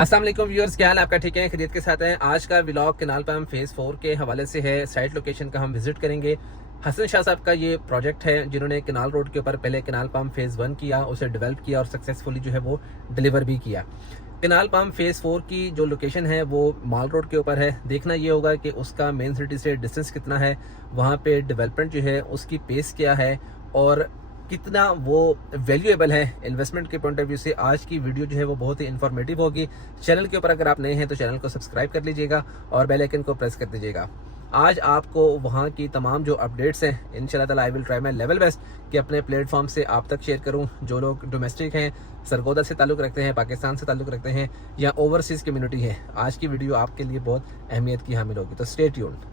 अस्सलाम वालेकुम व्यूअर्स, क्या हाल है आपका? ठीक है, खैरियत के साथ हैं। आज का व्लॉग केनाल पाम फेज़ 4 के हवाले से है। साइट लोकेशन का हम विजिट करेंगे। हसन शाह साहब का ये प्रोजेक्ट है जिन्होंने केनाल रोड के ऊपर पहले केनाल पाम फेज़ 1 किया, उसे डेवलप किया और सक्सेसफुली जो है वो डिलीवर भी किया। केनाल पाम फेज़ 4 की जो लोकेशन है वो माल रोड के ऊपर है। देखना ये होगा कि उसका मेन सिटी से डिस्टेंस कितना है, वहाँ पे डेवलपमेंट जो है उसकी पेस क्या है और कितना वो वैल्यूएबल है इन्वेस्टमेंट के पॉइंट ऑफ व्यू से। आज की वीडियो जो है वो बहुत ही इन्फॉर्मेटिव होगी। चैनल के ऊपर अगर आप नए हैं तो चैनल को सब्सक्राइब कर लीजिएगा और बेल आइकन को प्रेस कर दीजिएगा। आज आपको वहाँ की तमाम जो अपडेट्स हैं इंशाल्लाह ताला I will try my level best कि अपने प्लेटफॉर्म से आप तक शेयर करूँ। जो लोग डोमेस्टिक हैं, सरगोदा से ताल्लुक़ रखते हैं, पाकिस्तान से ताल्लुक़ रखते हैं या ओवरसीज़ कम्युनिटी है, आज की वीडियो आपके लिए बहुत अहमियत की हामिल होगी। तो स्टे ट्यून्ड।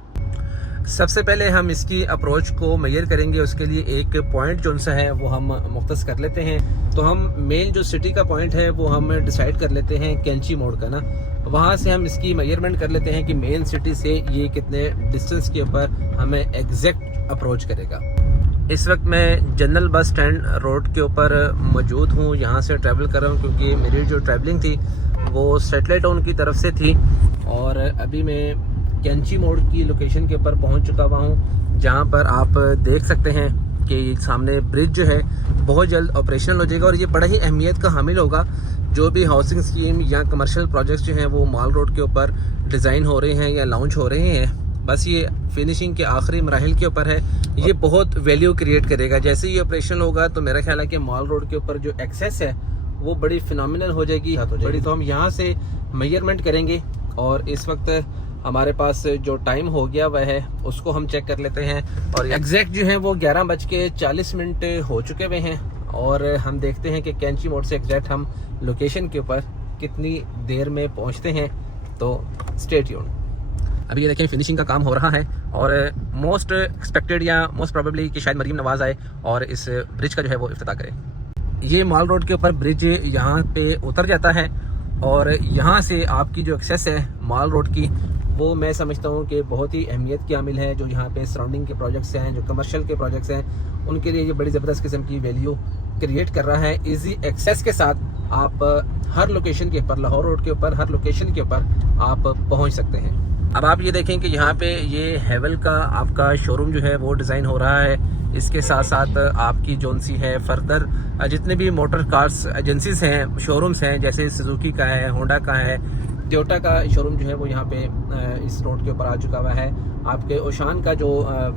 सबसे पहले हम इसकी अप्रोच को मेजर करेंगे, उसके लिए एक पॉइंट जो सा है वो हम मुख्तस कर लेते हैं। तो हम मेन जो सिटी का पॉइंट है वो हम डिसाइड कर लेते हैं कैंची मोड़ का ना। वहाँ से हम इसकी मेजरमेंट कर लेते हैं कि मेन सिटी से ये कितने डिस्टेंस के ऊपर हमें एग्जैक्ट अप्रोच करेगा। इस वक्त मैं जनरल बस स्टैंड रोड के ऊपर मौजूद हूँ। यहाँ से ट्रैवल कर रहा हूँ क्योंकि मेरी जो ट्रैवलिंग थी वो सेटेलाइट टाउन की तरफ से थी और अभी मैं कैंची मोड़ की लोकेशन के ऊपर पहुंच चुका हुआ हूं, जहां पर आप देख सकते हैं कि सामने ब्रिज जो है बहुत जल्द ऑपरेशनल हो जाएगा और ये बड़ा ही अहमियत का हामिल होगा। जो भी हाउसिंग स्कीम या कमर्शियल प्रोजेक्ट्स जो हैं वो माल रोड के ऊपर डिज़ाइन हो रहे हैं या लॉन्च हो रहे हैं, बस ये फिनिशिंग के आखिरी मराहिल के ऊपर है। ये बहुत वैल्यू क्रिएट करेगा। जैसे ये ऑपरेशनल होगा तो मेरा ख्याल है कि माल रोड के ऊपर जो एक्सेस है वो बड़ी फिनोमिनल हो जाएगी। तो हम यहाँ से मेजरमेंट करेंगे और इस वक्त हमारे पास जो टाइम हो गया वह है उसको हम चेक कर लेते हैं और एग्जैक्ट जो है वो 11:40 हो चुके हुए हैं और हम देखते हैं कि कैंची मोड़ से एग्जैक्ट हम लोकेशन के ऊपर कितनी देर में पहुंचते हैं। तो स्टे ट्यून्ड। अभी ये देखें फिनिशिंग का काम हो रहा है और मोस्ट एक्सपेक्टेड या मोस्ट प्रोबेबली कि शायद मरीम नवाज आए और इस ब्रिज का जो है वो इफ्तिताह करे। ये माल रोड के ऊपर ब्रिज यहाँ पे उतर जाता है और यहाँ से आपकी जो एक्सेस है माल रोड की वो मैं समझता हूँ कि बहुत ही अहमियत की हामिल है। जो यहाँ पे सराउंडिंग के प्रोजेक्ट्स हैं, जो कमर्शियल के प्रोजेक्ट्स हैं, उनके लिए ये बड़ी ज़बरदस्त किस्म की वैल्यू क्रिएट कर रहा है। इजी एक्सेस के साथ आप हर लोकेशन के ऊपर, लाहौर रोड के ऊपर हर लोकेशन के ऊपर आप पहुँच सकते हैं। अब आप ये देखें कि यहाँ पे ये हेवल का आपका शोरूम जो है वो डिज़ाइन हो रहा है। इसके साथ साथ आपकी जोन सी है फर्दर जितने भी मोटर कार्स एजेंसीज हैं, शोरूम्स हैं, जैसे सुजुकी का है, होंडा का है, टोयोटा का शोरूम जो है वो यहाँ पे इस रोड के ऊपर आ चुका हुआ है। आपके ओशान का जो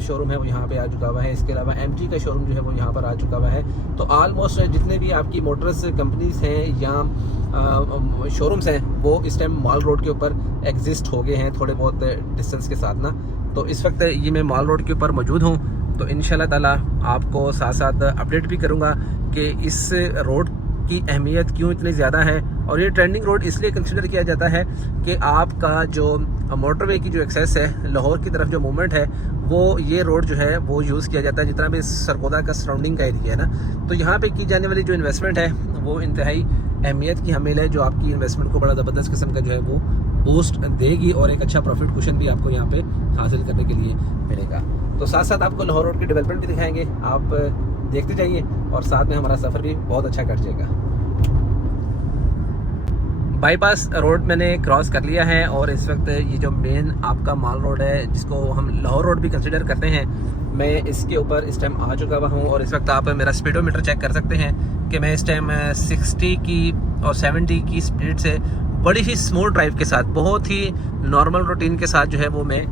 शोरूम है वो यहाँ पे आ चुका हुआ है। इसके अलावा एमजी का शोरूम जो है वो यहाँ पर आ चुका हुआ है। तो ऑलमोस्ट जितने भी आपकी मोटर्स कंपनीज हैं या शोरूम्स हैं वो इस टाइम माल रोड के ऊपर एग्जिस्ट हो गए हैं थोड़े बहुत डिस्टेंस के साथ ना। तो इस वक्त ये मैं माल रोड के ऊपर मौजूद हूँ, तो इंशाल्लाह ताला आपको साथ साथ अपडेट भी करूँगा कि इस रोड की अहमियत क्यों इतनी ज़्यादा है। और ये ट्रेंडिंग रोड इसलिए कंसिडर किया जाता है कि आपका जो मोटरवे की जो एक्सेस है, लाहौर की तरफ जो मूवमेंट है, वो ये रोड जो है वो यूज़ किया जाता है। जितना भी सरगोदा का सराउंडिंग का एरिया है ना, तो यहाँ पे की जाने वाली जो इन्वेस्टमेंट है वो इंतहाई अहमियत की हामिल है, जो आपकी इन्वेस्टमेंट को बड़ा ज़बरदस्त किस्म का जो है वो बूस्ट देगी और एक अच्छा प्रॉफिट कुशन भी आपको यहाँ पे हासिल करने के लिए मिलेगा। तो साथ साथ आपको लाहौर रोड की डेवलपमेंट भी दिखाएंगे, आप देखते जाइए और साथ में हमारा सफ़र भी बहुत अच्छा कट जाएगा। बाईपास रोड मैंने क्रॉस कर लिया है और इस वक्त ये जो मेन आपका माल रोड है जिसको हम लाहौर रोड भी कंसिडर करते हैं, मैं इसके ऊपर इस टाइम आ चुका हुआ हूँ और इस वक्त आप मेरा स्पीडोमीटर चेक कर सकते हैं कि मैं इस टाइम 60 की और 70 की स्पीड से बड़ी ही स्मूथ ड्राइव के साथ, बहुत ही नॉर्मल रूटीन के साथ जो है वो मैं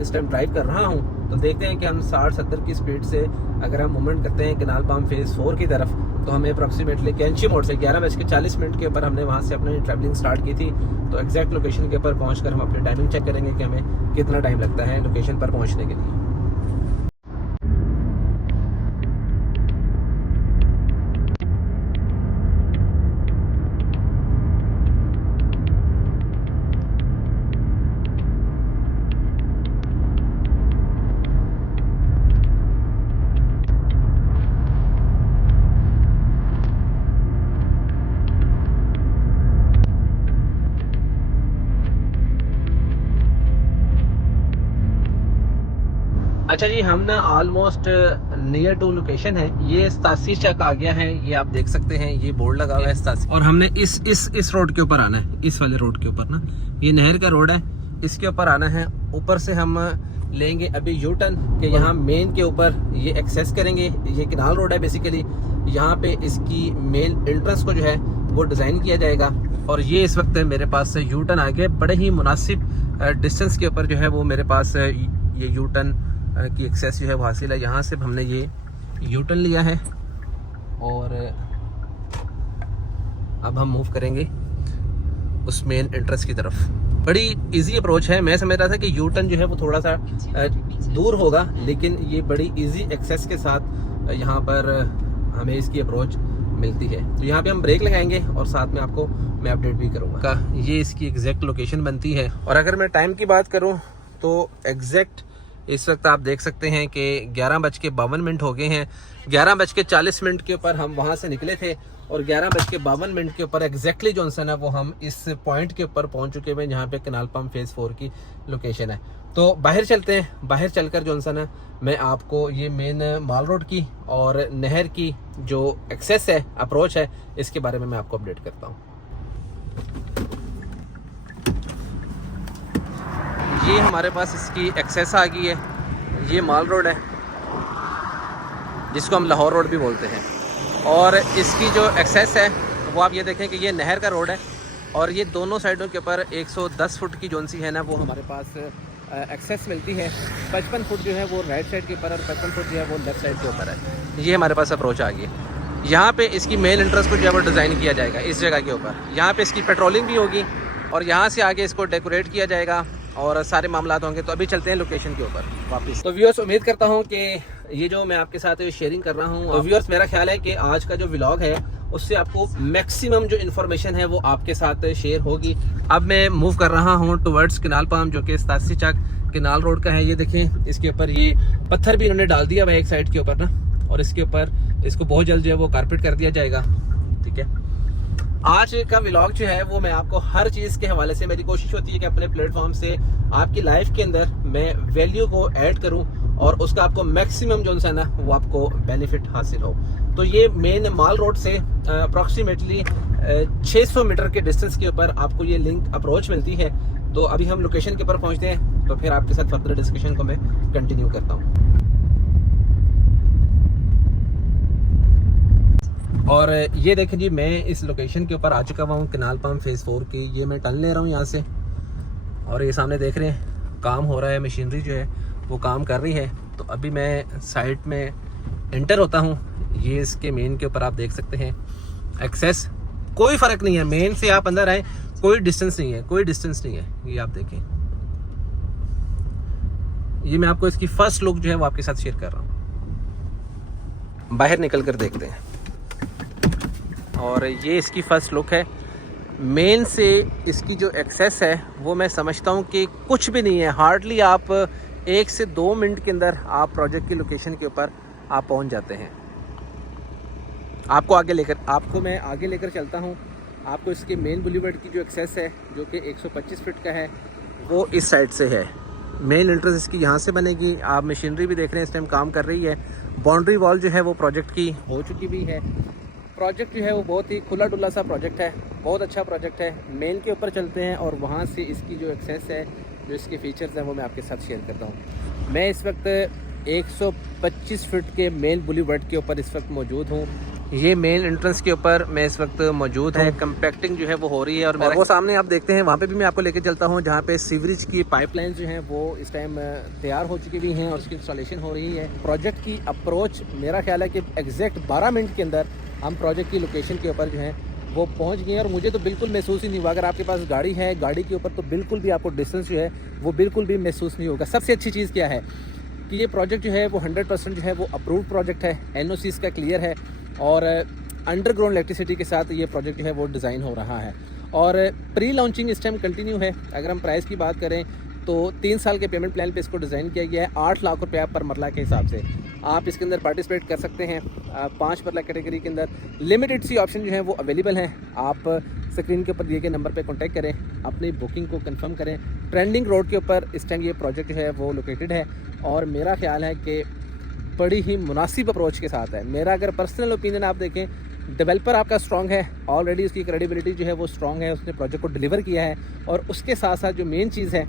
इस टाइम ड्राइव कर रहा हूँ। तो देखते हैं कि हम 60-70 की स्पीड से अगर हम मूवमेंट करते हैं केनाल पाम फेज़ 4 की तरफ, तो हमें अप्रॉक्सीमेटली कैंची मोड़ से 11:40 के ऊपर हमने वहाँ से अपनी ट्रैवलिंग स्टार्ट की थी। तो एग्जैक्ट लोकेशन के ऊपर पहुँचकर हम अपनी टाइमिंग चेक करेंगे कि हमें कितना टाइम लगता है लोकेशन पर पहुँचने के लिए। अच्छा जी, हम ना ऑलमोस्ट नियर टू लोकेशन है। ये 87 चक आ गया है, ये आप देख सकते हैं, ये बोर्ड लगा हुआ है 87। और हमने इस रोड के ऊपर आना है, इस वाले रोड के ऊपर ना, ये नहर का रोड है, इसके ऊपर आना है। ऊपर से हम लेंगे अभी यू टर्न के यहाँ मेन के ऊपर ये एक्सेस करेंगे। ये कैनाल रोड है बेसिकली, यहाँ पे इसकी मेन एंट्रेंस को जो है वो डिज़ाइन किया जाएगा। और ये इस वक्त मेरे पास से यू टर्न आगे बड़े ही मुनासिब डिस्टेंस के ऊपर जो है वो मेरे पास ये यू टर्न की एक्सेस जो है वो हासिल है। यहाँ से हमने ये यू टर्न लिया है और अब हम मूव करेंगे उस मेन एंट्रेंस की तरफ। बड़ी इजी अप्रोच है। मैं समझ रहा था कि यू टर्न जो है वो थोड़ा सा दूर होगा, लेकिन ये बड़ी इजी एक्सेस के साथ यहाँ पर हमें इसकी अप्रोच मिलती है। तो यहाँ पे हम ब्रेक लगाएंगे और साथ में आपको मैं अपडेट भी करूँगा। ये इसकी एग्जैक्ट लोकेशन बनती है। और अगर मैं टाइम की बात करूँ तो एग्जैक्ट इस वक्त आप देख सकते हैं कि 11:52 हो गए हैं। 11:40 के ऊपर हम वहाँ से निकले थे और 11:52 के ऊपर एग्जैक्टली जो है ना वो हम इस पॉइंट के ऊपर पहुँच चुके हैं जहाँ पे कैनाल पंप फेज़ 4 की लोकेशन है। तो बाहर चलते हैं। बाहर चलकर जो है ना मैं आपको ये मेन माल रोड की और नहर की जो एक्सेस है, अप्रोच है, इसके बारे में मैं आपको अपडेट करता हूँ। ये हमारे पास इसकी एक्सेस आ गई है। ये माल रोड है जिसको हम लाहौर रोड भी बोलते हैं। और इसकी जो एक्सेस है वो आप ये देखें कि ये नहर का रोड है और ये दोनों साइडों के ऊपर 110 फुट की जोन सी है ना वो हमारे पास एक्सेस मिलती है। 55 फुट जो है वो राइट साइड के ऊपर और 55 फुट जो है वो लेफ्ट साइड के ऊपर है। ये हमारे पास अप्रोच आ गई है। यहाँ पे इसकी मेन एंट्रेंस को जो है वो डिज़ाइन किया जाएगा इस जगह के ऊपर। यहाँ पे इसकी पेट्रोलिंग भी होगी और यहाँ से आगे इसको डेकोरेट किया जाएगा और सारे मामलात होंगे। तो अभी चलते हैं लोकेशन के ऊपर वापस। तो व्यूअर्स, उम्मीद करता हूँ कि ये जो मैं आपके साथ शेयरिंग कर रहा हूँ, तो व्यूअर्स मेरा ख्याल है कि आज का जो व्लॉग है उससे आपको मैक्सिमम जो इन्फॉर्मेशन है वो आपके साथ शेयर होगी। अब मैं मूव कर रहा हूँ टुवर्ड्स कैनाल पंप जो कि 87 चक कैनाल रोड का है। ये देखें, इसके ऊपर ये पत्थर भी इन्होंने डाल दिया हुआ है एक साइड के ऊपर ना, और इसके ऊपर इसको बहुत जल्द जो है वो कारपेट कर दिया जाएगा। ठीक है, आज का व्लॉग जो है वो मैं आपको हर चीज़ के हवाले से, मेरी कोशिश होती है कि अपने प्लेटफॉर्म से आपकी लाइफ के अंदर मैं वैल्यू को ऐड करूं और उसका आपको मैक्सिमम जो है ना वो आपको बेनिफिट हासिल हो। तो ये मेन माल रोड से अप्रॉक्सीमेटली 600 मीटर के डिस्टेंस के ऊपर आपको ये लिंक अप्रोच मिलती है। तो अभी हम लोकेशन के ऊपर पहुंचते हैं, तो फिर आपके साथ फर्दर डिस्कशन को मैं कंटिन्यू करता हूँ। और ये देखें जी, मैं इस लोकेशन के ऊपर आ चुका हुआ हूँ कैनाल पंप फेज़ 4 की। ये मैं टर्न ले रहा हूँ यहाँ से और ये सामने देख रहे हैं काम हो रहा है, मशीनरी जो है वो काम कर रही है। तो अभी मैं साइड में एंटर होता हूँ। ये इसके मेन के ऊपर आप देख सकते हैं एक्सेस, कोई फ़र्क नहीं है, मेन से आप अंदर आए कोई डिस्टेंस नहीं है, कोई डिस्टेंस नहीं है। ये आप देखें, ये मैं आपको इसकी फर्स्ट लुक जो है वो आपके साथ शेयर कर रहा हूँ। बाहर निकल कर देखते हैं और ये इसकी फ़र्स्ट लुक है। मेन से इसकी जो एक्सेस है वो मैं समझता हूँ कि कुछ भी नहीं है। हार्डली आप 1 से 2 मिनट के अंदर आप प्रोजेक्ट की लोकेशन के ऊपर आप पहुँच जाते हैं। आपको मैं आगे लेकर चलता हूँ। आपको इसके मेन बुलीवर्ड की जो एक्सेस है जो कि 125 फीट का है वो इस साइड से है। मेन एंट्रेंस इसकी यहाँ से बनेगी। आप मशीनरी भी देख रहे हैं इस टाइम काम कर रही है। बाउंड्री वॉल जो है वो प्रोजेक्ट की हो चुकी भी है। प्रोजेक्ट जो है वो बहुत ही खुला डुला सा प्रोजेक्ट है, बहुत अच्छा प्रोजेक्ट है। मेन के ऊपर चलते हैं और वहाँ से इसकी जो एक्सेस है, जो इसके फीचर्स हैं वो मैं आपके साथ शेयर करता हूँ। मैं इस वक्त 125 फीट के मेन बुलीवर्ड के ऊपर इस वक्त मौजूद हूँ। ये मेन एंट्रेंस के ऊपर मैं इस वक्त मौजूद है। कंपैक्टिंग जो है वो हो रही है और वो सामने आप देखते हैं, वहाँ पे भी मैं आपको लेके चलता हूँ जहाँ पे सीवरेज की पाइपलाइन जो हैं वो इस टाइम तैयार हो चुकी भी हैं और उसकी इंस्टॉलेशन हो रही है। प्रोजेक्ट की अप्रोच मेरा ख्याल है कि एग्जैक्ट 12 मिनट के अंदर हम प्रोजेक्ट की लोकेशन के ऊपर जो है वो पहुंच गए हैं। और मुझे तो बिल्कुल महसूस ही नहीं हुआ। अगर आपके पास गाड़ी है, गाड़ी के ऊपर तो बिल्कुल भी आपको डिस्टेंस जो है वो बिल्कुल भी महसूस नहीं होगा। सबसे अच्छी चीज़ क्या है कि ये प्रोजेक्ट जो है वो 100% जो है वो अप्रूव्ड प्रोजेक्ट है, NOC इसका क्लियर है और अंडरग्राउंड इलेक्ट्रिसिटी के साथ ये प्रोजेक्ट जो है वो डिज़ाइन हो रहा है। और प्री लॉन्चिंग इस टाइम कंटिन्यू है। अगर हम प्राइस की बात करें तो 3 साल के पेमेंट प्लान पे इसको डिज़ाइन किया गया है 8 लाख रुपया पर मरला के हिसाब से। आप इसके अंदर पार्टिसिपेट कर सकते हैं। 5 मरला कैटेगरी के अंदर लिमिटेड सी ऑप्शन जो है वो अवेलेबल हैं। आप स्क्रीन के ऊपर दिए गए नंबर पे कांटेक्ट करें, अपनी बुकिंग को कंफर्म करें। ट्रेंडिंग रोड के ऊपर इस टाइम ये प्रोजेक्ट जो है वो लोकेटेड है और मेरा ख्याल है कि बड़ी ही मुनासिब अप्रोच के साथ है। मेरा अगर पर्सनल ओपिनियन आप देखें, डेवलपर आपका स्ट्रॉन्ग है, ऑलरेडी उसकी क्रेडिबिलिटी जो है वो स्ट्रॉन्ग है, उसने प्रोजेक्ट को डिलीवर किया है। और उसके साथ साथ जो मेन चीज़ है,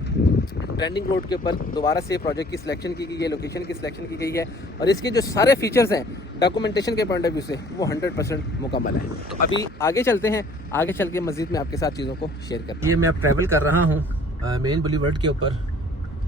ट्रेंडिंग रोड के ऊपर दोबारा से प्रोजेक्ट की सिलेक्शन की गई है, लोकेशन की सिलेक्शन की गई है और इसके जो सारे फीचर्स हैं डॉक्यूमेंटेशन के पॉइंट ऑफ व्यू से वो 100% मुकम्मल है। तो अभी आगे चलते हैं, आगे चल के मज़ीद मैं आपके साथ चीज़ों को शेयर करता हूँ। ये मैं अब ट्रैवल कर रहा हूँ मेन बुलीवर्ड के ऊपर।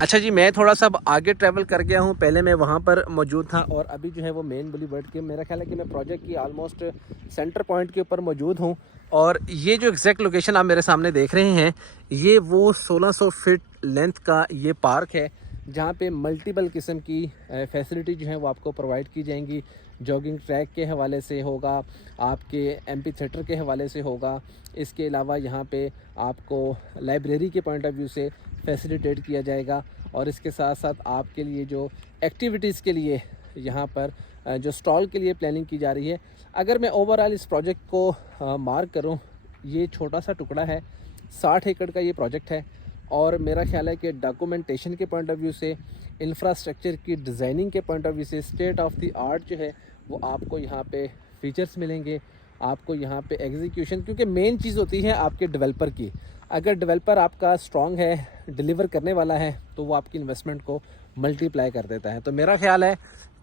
अच्छा जी, मैं थोड़ा सा आगे ट्रैवल कर गया हूँ, पहले मैं वहाँ पर मौजूद था और अभी जो है वो मेन बुलीवर्ड के, मेरा ख्याल है कि मैं प्रोजेक्ट की ऑलमोस्ट सेंटर पॉइंट के ऊपर मौजूद हूँ। और ये जो एग्जैक्ट लोकेशन आप मेरे सामने देख रहे हैं, ये वो 1600 फीट लेंथ का ये पार्क है जहाँ पे मल्टीपल किस्म की फैसिलिटी जो है वो आपको प्रोवाइड की जाएंगी। जॉगिंग ट्रैक के हवाले से होगा, आपके एम्पी थिएटर के हवाले से होगा, इसके अलावा यहाँ पे आपको लाइब्रेरी के पॉइंट ऑफ व्यू से फैसिलिटेट किया जाएगा और इसके साथ साथ आपके लिए जो एक्टिविटीज़ के लिए यहाँ पर जो स्टॉल के लिए प्लानिंग की जा रही है। अगर मैं ओवरऑल इस प्रोजेक्ट को मार्क करूँ, ये छोटा सा टुकड़ा है, 60 एकड़ का ये प्रोजेक्ट है और मेरा ख्याल है कि डॉक्यूमेंटेशन के पॉइंट ऑफ व्यू से, इंफ्रास्ट्रक्चर की डिज़ाइनिंग के पॉइंट ऑफ व्यू से स्टेट ऑफ द आर्ट जो है वो आपको यहाँ पे फीचर्स मिलेंगे। आपको यहाँ पे एग्जीक्यूशन, क्योंकि मेन चीज़ होती है आपके डेवलपर की। अगर डेवलपर आपका स्ट्रॉन्ग है, डिलीवर करने वाला है, तो वो आपकी इन्वेस्टमेंट को मल्टीप्लाई कर देता है। तो मेरा ख्याल है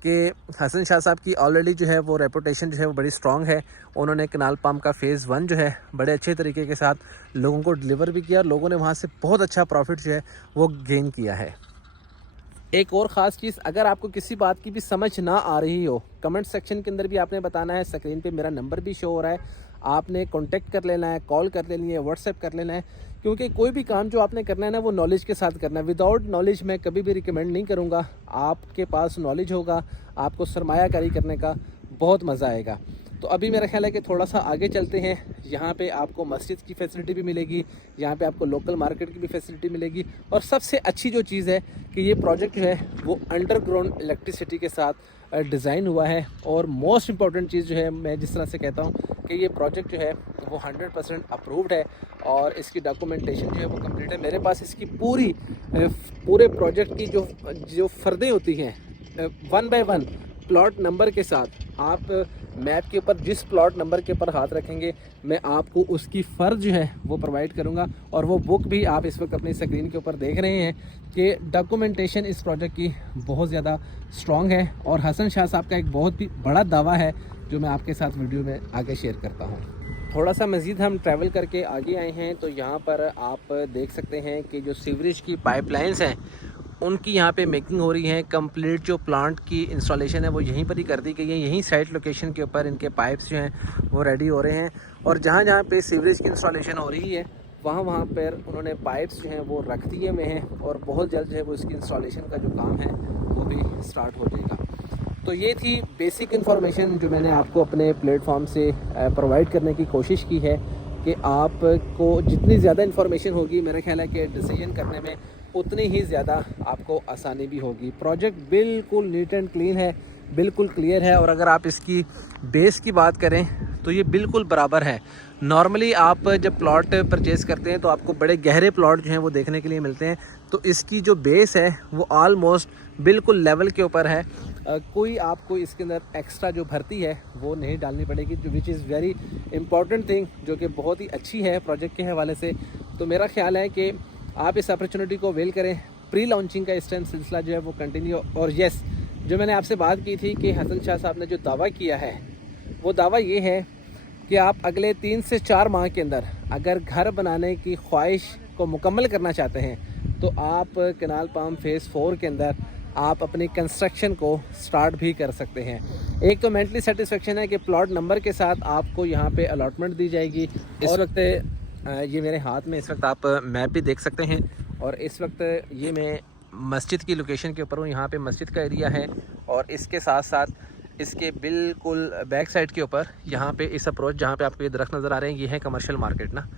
कि हसन शाह साहब की ऑलरेडी जो है वो रेपुटेशन जो है वो बड़ी स्ट्रॉन्ग है। उन्होंने कैनाल पाम का फ़ेज़ 1 जो है बड़े अच्छे तरीके के साथ लोगों को डिलीवर भी किया और लोगों ने वहाँ से बहुत अच्छा प्रॉफिट जो है वो गेन किया है। एक और ख़ास चीज़, अगर आपको किसी बात की भी समझ ना आ रही हो, कमेंट सेक्शन के अंदर भी आपने बताना है। स्क्रीन पे मेरा नंबर भी शो हो रहा है, आपने कांटेक्ट कर लेना है, कॉल कर लेनी है, व्हाट्सएप कर लेना है। क्योंकि कोई भी काम जो आपने करना है ना वो नॉलेज के साथ करना है। विदाउट नॉलेज मैं कभी भी रिकमेंड नहीं करूँगा। आपके पास नॉलेज होगा, आपको सरमायाकारी करने का बहुत मज़ा आएगा। तो अभी मेरा ख्याल है कि थोड़ा सा आगे चलते हैं। यहाँ पे आपको मस्जिद की फैसिलिटी भी मिलेगी, यहाँ पे आपको लोकल मार्केट की भी फैसिलिटी मिलेगी और सबसे अच्छी जो चीज़ है कि ये प्रोजेक्ट जो है वो अंडरग्राउंड इलेक्ट्रिसिटी के साथ डिज़ाइन हुआ है। और मोस्ट इम्पॉर्टेंट चीज़ जो है, मैं जिस तरह से कहता हूँ कि ये प्रोजेक्ट जो है वो 100% अप्रूव्ड है और इसकी डॉक्यूमेंटेशन जो है वो कंप्लीट है। मेरे पास इसकी पूरे प्रोजेक्ट की जो फ़र्दें होती हैं 1 बाय 1 प्लॉट नंबर के साथ, आप मैप के ऊपर जिस प्लॉट नंबर के ऊपर हाथ रखेंगे मैं आपको उसकी फ़र्ज जो है वो प्रोवाइड करूंगा। और वो बुक भी आप इस वक्त अपनी स्क्रीन के ऊपर देख रहे हैं कि डॉक्यूमेंटेशन इस प्रोजेक्ट की बहुत ज़्यादा स्ट्रॉन्ग है। और हसन शाह साहब का एक बहुत ही बड़ा दावा है जो मैं आपके साथ वीडियो में आगे शेयर करता हूँ। थोड़ा सा मज़ीद हम ट्रैवल करके आगे आए हैं तो यहाँ पर आप देख सकते हैं कि जो सीवरेज की पाइपलाइंस हैं उनकी यहाँ पे मेकिंग हो रही है। कंप्लीट जो प्लांट की इंस्टॉलेशन है वो यहीं पर ही कर दी गई है। यहीं साइट लोकेशन के ऊपर इनके पाइप्स जो हैं वो रेडी हो रहे हैं और जहाँ जहाँ पे सीवरेज की इंस्टॉलेशन हो रही है वहाँ पर उन्होंने पाइप्स जो हैं वो रख दिए हुए हैं और बहुत जल्द जो है वो इसकी इंस्टॉलेशन का जो काम है वो भी स्टार्ट हो जाएगा। तो ये थी बेसिक इन्फॉर्मेशन जो मैंने आपको अपने प्लेटफॉर्म से प्रोवाइड करने की कोशिश की है कि आपको जितनी ज़्यादा इन्फॉर्मेशन होगी मेरा ख्याल है कि डिसीजन करने में उतनी ही ज़्यादा आपको आसानी भी होगी। प्रोजेक्ट बिल्कुल नीट एंड क्लीन है, बिल्कुल क्लियर है और अगर आप इसकी बेस की बात करें तो ये बिल्कुल बराबर है। नॉर्मली आप जब प्लॉट परचेज़ करते हैं तो आपको बड़े गहरे प्लॉट जो हैं वो देखने के लिए मिलते हैं, तो इसकी जो बेस है वो ऑलमोस्ट बिल्कुल लेवल के ऊपर है। कोई आपको इसके अंदर एक्स्ट्रा जो भर्ती है वो नहीं डालनी पड़ेगी, जो which is very important thing, जो कि बहुत ही अच्छी है प्रोजेक्ट के हवाले से। तो मेरा ख्याल है कि आप इस अपॉर्चुनिटी को अवेल करें। प्री लॉन्चिंग का इस टाइम सिलसिला जो है वो कंटिन्यू। और येस, जो मैंने आपसे बात की थी कि हसन शाह साहब ने जो दावा किया है वो दावा ये है कि आप अगले 3 से 4 माह के अंदर अगर घर बनाने की ख्वाहिश को मुकम्मल करना चाहते हैं तो आप कैनाल पाम फ़ेज़ 4 के अंदर आप अपनी कंस्ट्रक्शन को स्टार्ट भी कर सकते हैं। एक तो मेंटली सेटिस्फेक्शन है कि प्लॉट नंबर के साथ आपको यहाँ पे अलॉटमेंट दी जाएगी। इस वक्त ये मेरे हाथ में इस वक्त आप मैप भी देख सकते हैं और इस वक्त ये मैं मस्जिद की लोकेशन के ऊपर हूँ। यहाँ पे मस्जिद का एरिया है और इसके साथ साथ इसके बिल्कुल बैक साइड के ऊपर यहाँ पे इस अप्रोच जहाँ पे आपको ये दरख्त नज़र आ रहे हैं ये है कमर्शियल मार्केट ना।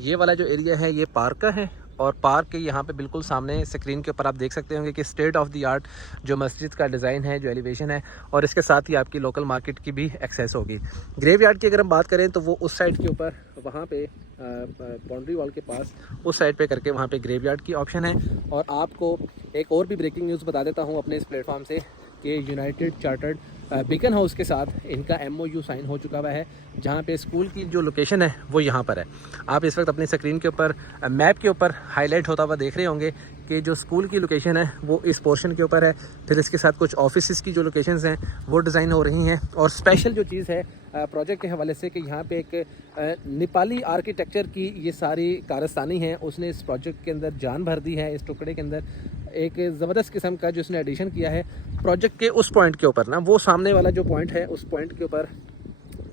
ये वाला जो एरिया है ये पार्क का है और पार्क के यहाँ पे बिल्कुल सामने स्क्रीन के ऊपर आप देख सकते होंगे कि स्टेट ऑफ द आर्ट जो मस्जिद का डिज़ाइन है, जो एलिवेशन है और इसके साथ ही आपकी लोकल मार्केट की भी एक्सेस होगी। ग्रेवयार्ड की अगर हम बात करें तो वो उस साइड के ऊपर वहाँ पे बाउंड्री वॉल के पास उस साइड पे करके वहाँ पे ग्रेवयार्ड की ऑप्शन है। और आपको एक और भी ब्रेकिंग न्यूज़ बता देता हूँ अपने इस प्लेटफॉर्म से कि यूनाइटेड चार्टर्ड बीकन हाउस के साथ इनका MOU साइन हो चुका हुआ है, जहाँ पे स्कूल की जो लोकेशन है वो यहाँ पर है। आप इस वक्त अपनी स्क्रीन के ऊपर मैप के ऊपर हाईलाइट होता हुआ देख रहे होंगे कि जो स्कूल की लोकेशन है वो इस पोर्शन के ऊपर है। फिर इसके साथ कुछ ऑफिसेस की जो लोकेशंस हैं वो डिज़ाइन हो रही हैं। और स्पेशल जो चीज़ है प्रोजेक्ट के हवाले से कि यहाँ पे एक नेपाली आर्किटेक्चर की ये सारी कारस्तानी है, उसने इस प्रोजेक्ट के अंदर जान भर दी है। इस टुकड़े के अंदर एक ज़बरदस्त किस्म का जो उसने एडिशन किया है प्रोजेक्ट के उस पॉइंट के ऊपर ना, वो सामने वाला जो पॉइंट है उस पॉइंट के ऊपर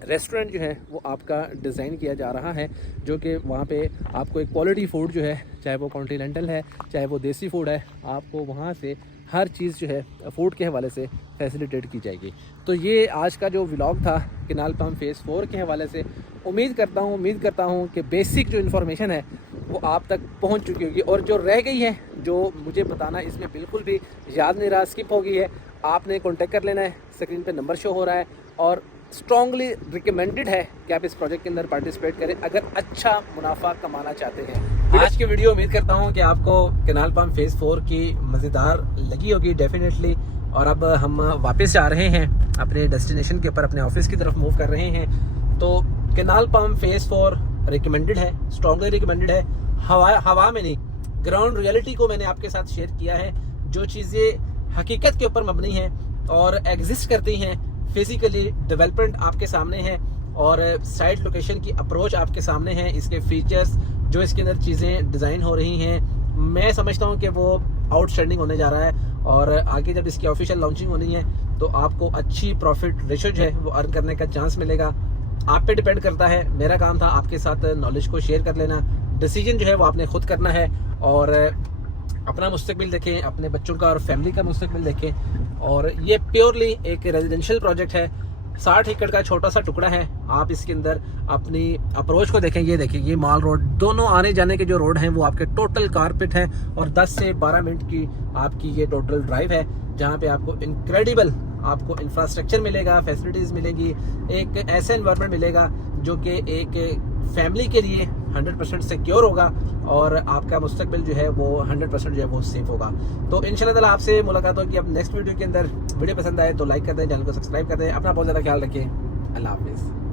रेस्टोरेंट जो है वो आपका डिज़ाइन किया जा रहा है, जो कि वहाँ पे आपको एक क्वालिटी फूड जो है, चाहे वो कॉन्टिनेंटल है चाहे वो देसी फूड है, आपको वहाँ से हर चीज़ जो है फूड के हवाले से फैसिलिटेट की जाएगी। तो ये आज का जो व्लॉग था कैनाल पम्प फेज़ 4 के हवाले से, उम्मीद करता हूँ कि बेसिक जो इन्फॉर्मेशन है वो आप तक पहुँच चुकी होगी। और जो रह गई है, जो मुझे बताना इसमें बिल्कुल भी याद नहीं रहा, स्किप हो गई है, आपने कॉन्टेक्ट कर लेना है। स्क्रीन पर नंबर शो हो रहा है और स्ट्रॉन्गली रिकमेंडेड है कि आप इस प्रोजेक्ट के अंदर पार्टिसिपेट करें अगर अच्छा मुनाफा कमाना चाहते हैं। आज की वीडियो उम्मीद करता हूं कि आपको कैनाल पम्प फेज़ 4 की मज़ेदार लगी होगी डेफिनेटली। और अब हम वापस जा रहे हैं अपने डेस्टिनेशन के ऊपर, अपने ऑफिस की तरफ मूव कर रहे हैं। तो कैनाल पम्प फेज़ 4 रिकमेंडेड है, स्ट्रॉन्गली रिकमेंडेड है। हवा में नहीं, ग्राउंड रियलिटी को मैंने आपके साथ शेयर किया है। जो चीज़ें हकीकत के ऊपर मबनी हैं और एग्जिस्ट करती हैं, फिजिकली डेवलपमेंट आपके सामने है और साइट लोकेशन की अप्रोच आपके सामने है। इसके फीचर्स, जो इसके अंदर चीज़ें डिज़ाइन हो रही हैं, मैं समझता हूँ कि वो आउटस्टैंडिंग होने जा रहा है। और आगे जब इसकी ऑफिशियल लॉन्चिंग होनी है तो आपको अच्छी प्रॉफिट रेशो जो है वो अर्न करने का चांस मिलेगा। आप पे डिपेंड करता है। मेरा काम था आपके साथ नॉलेज को शेयर कर लेना, डिसीजन जो है वो आपने खुद करना है। और अपना मुस्तकबिल देखें, अपने बच्चों का और फैमिली का मुस्तकबिल देखें। और ये प्योरली एक रेजिडेंशियल प्रोजेक्ट है, 60 एकड़ का छोटा सा टुकड़ा है। आप इसके अंदर अपनी अप्रोच को देखें, ये देखिए, ये माल रोड, दोनों आने जाने के जो रोड हैं वो आपके टोटल कारपेट है। और 10 से 12 मिनट की आपकी ये टोटल ड्राइव है, जहाँ पे आपको इनक्रेडिबल आपको इंफ्रास्ट्रक्चर मिलेगा, फैसिलिटीज़ मिलेगी, एक ऐसा एनवायरनमेंट मिलेगा जो कि एक फैमिली के लिए 100% सिक्योर होगा और आपका मुस्तकबिल जो है वो 100% जो है वो सेफ होगा। तो इंशाल्लाह ताला आपसे मुलाकात होगी अब नेक्स्ट वीडियो के अंदर। वीडियो पसंद आए तो लाइक कर दें, चैनल को सब्सक्राइब कर दें। अपना बहुत ज़्यादा ख्याल रखें। अल्लाह हाफिज़।